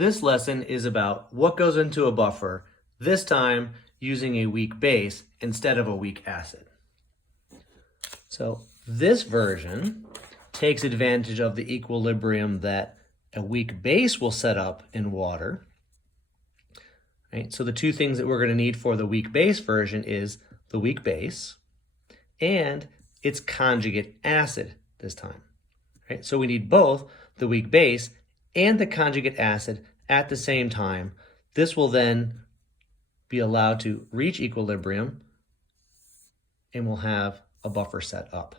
This lesson is about what goes into a buffer, this time using a weak base instead of a weak acid. So this version takes advantage of the equilibrium that a weak base will set up in water. Right? So the two things that we're going to need for the weak base version is the weak base and its conjugate acid this time. Right? So we need both the weak base and the conjugate acid at the same time. This will then be allowed to reach equilibrium and we'll have a buffer set up.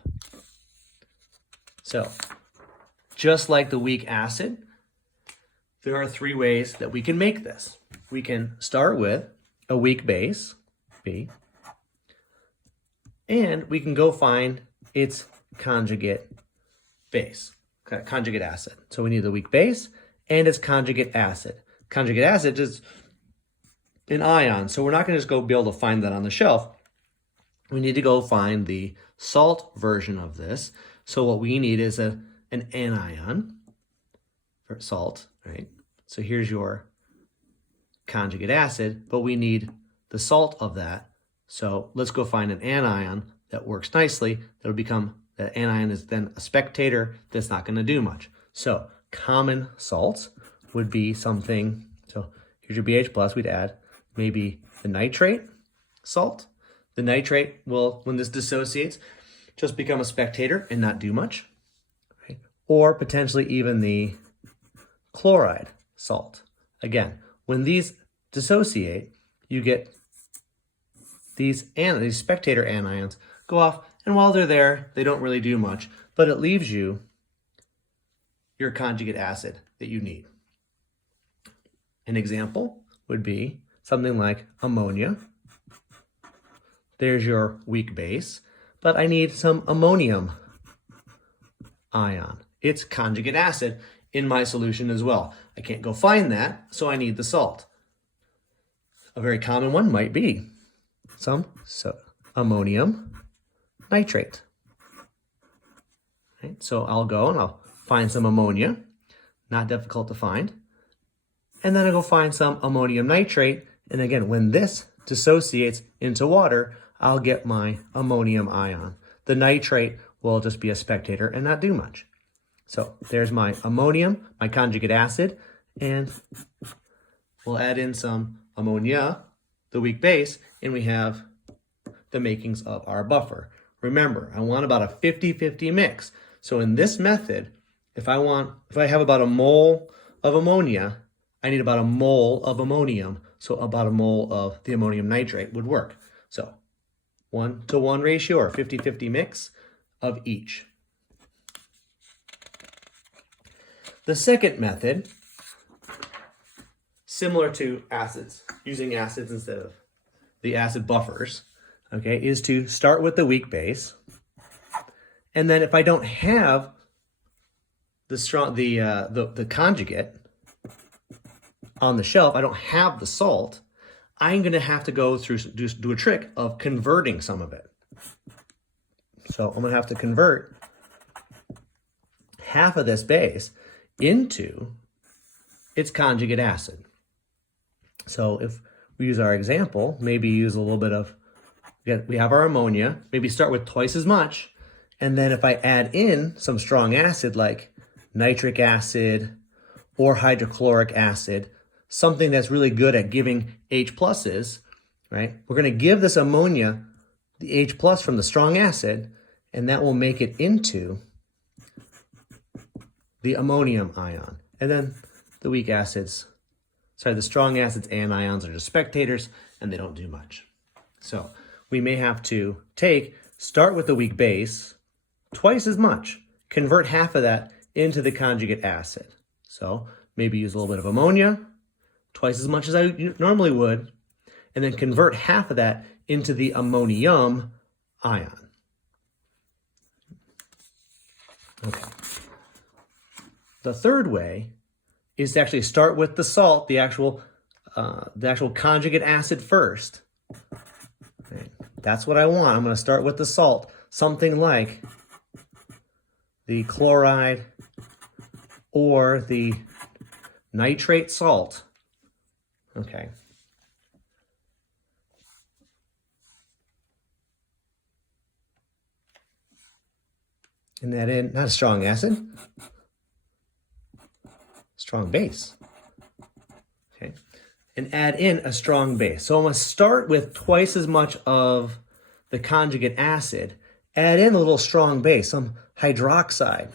So just like the weak acid, there are three ways that we can make this. We can start with a weak base, B, and we can go find its conjugate base, conjugate acid. So we need the weak base and its conjugate acid. Conjugate acid is an ion, so we're not going to just go be able to find that on the shelf. We need to go find the salt version of this. So what we need is an anion for salt, right? So here's your conjugate acid, but we need the salt of that. So let's go find an anion that works nicely. That'll become, that anion is then a spectator that's not going to do much. So common salts would be something, so here's your BH plus, we'd add maybe the nitrate salt. The nitrate will, when this dissociates, just become a spectator and not do much, right? Or potentially even the chloride salt. Again, when these dissociate, you get these spectator anions go off, and while they're there, they don't really do much, but it leaves you your conjugate acid that you need. An example would be something like ammonia. There's your weak base, but I need some ammonium ion. It's conjugate acid in my solution as well. I can't go find that, so I need the salt. A very common one might be some ammonium nitrate. Right? So I'll go and I'll find some ammonia, not difficult to find. And then I'll go find some ammonium nitrate. And again, when this dissociates into water, I'll get my ammonium ion. The nitrate will just be a spectator and not do much. So there's my ammonium, my conjugate acid, and we'll add in some ammonia, the weak base, and we have the makings of our buffer. Remember, I want about a 50-50 mix. So in this method, if I have about a mole of ammonia, I need about a mole of ammonium. So about a mole of the ammonium nitrate would work. So 1-to-1 ratio or 50-50 mix of each. The second method, similar to acids, using acids instead of the acid buffers, okay, is to start with the weak base. And then if I don't have the conjugate on the shelf, I don't have the salt, I'm going to have to go through, do a trick of converting some of it. So I'm going to have to convert half of this base into its conjugate acid. So if we use our example, maybe use a little bit of, we have our ammonia, maybe start with twice as much. And then if I add in some strong acid like nitric acid or hydrochloric acid, something that's really good at giving H pluses, right? We're going to give this ammonia the H plus from the strong acid, and that will make it into the ammonium ion. And then the weak acids, the strong acids and ions are just spectators, and they don't do much. So we may have to start with the weak base, twice as much, convert half of that into the conjugate acid. So maybe use a little bit of ammonia, twice as much as I normally would, and then convert half of that into the ammonium ion. Okay. The third way is to actually start with the salt, the actual conjugate acid first. Okay. That's what I want. I'm going to start with the salt, something like the chloride or the nitrate salt, okay, and add in, not a strong acid, strong base, okay, and add in a strong base. So I'm going to start with twice as much of the conjugate acid, add in a little strong base, some hydroxide,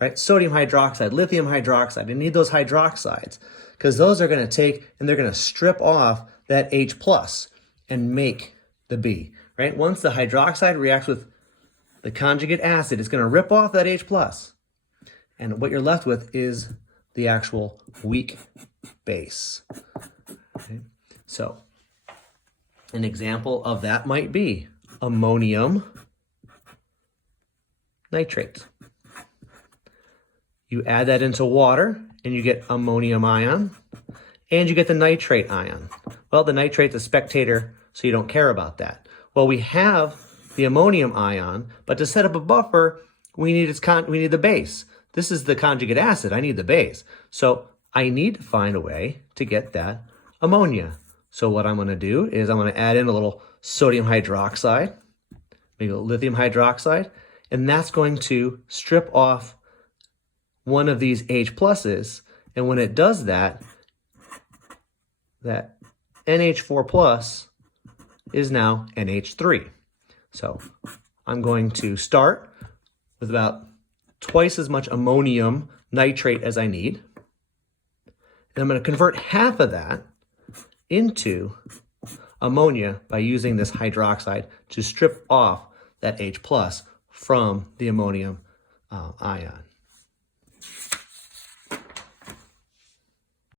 right? Sodium hydroxide, lithium hydroxide. You need those hydroxides because those are going to take and they're going to strip off that H plus and make the B, right? Once the hydroxide reacts with the conjugate acid, it's going to rip off that H plus. And what you're left with is the actual weak base. Okay? So an example of that might be ammonium nitrate. You add that into water and you get ammonium ion and you get the nitrate ion. Well, the nitrate's a spectator, so you don't care about that. Well, we have the ammonium ion, but to set up a buffer, we need the base. This is the conjugate acid. I need the base. So I need to find a way to get that ammonia. So what I'm going to do is I'm going to add in a little sodium hydroxide, maybe a lithium hydroxide, and that's going to strip off one of these H pluses. And when it does that, that NH4 plus is now NH3. So I'm going to start with about twice as much ammonium nitrate as I need. And I'm going to convert half of that into ammonia by using this hydroxide to strip off that H plus from the ammonium ion.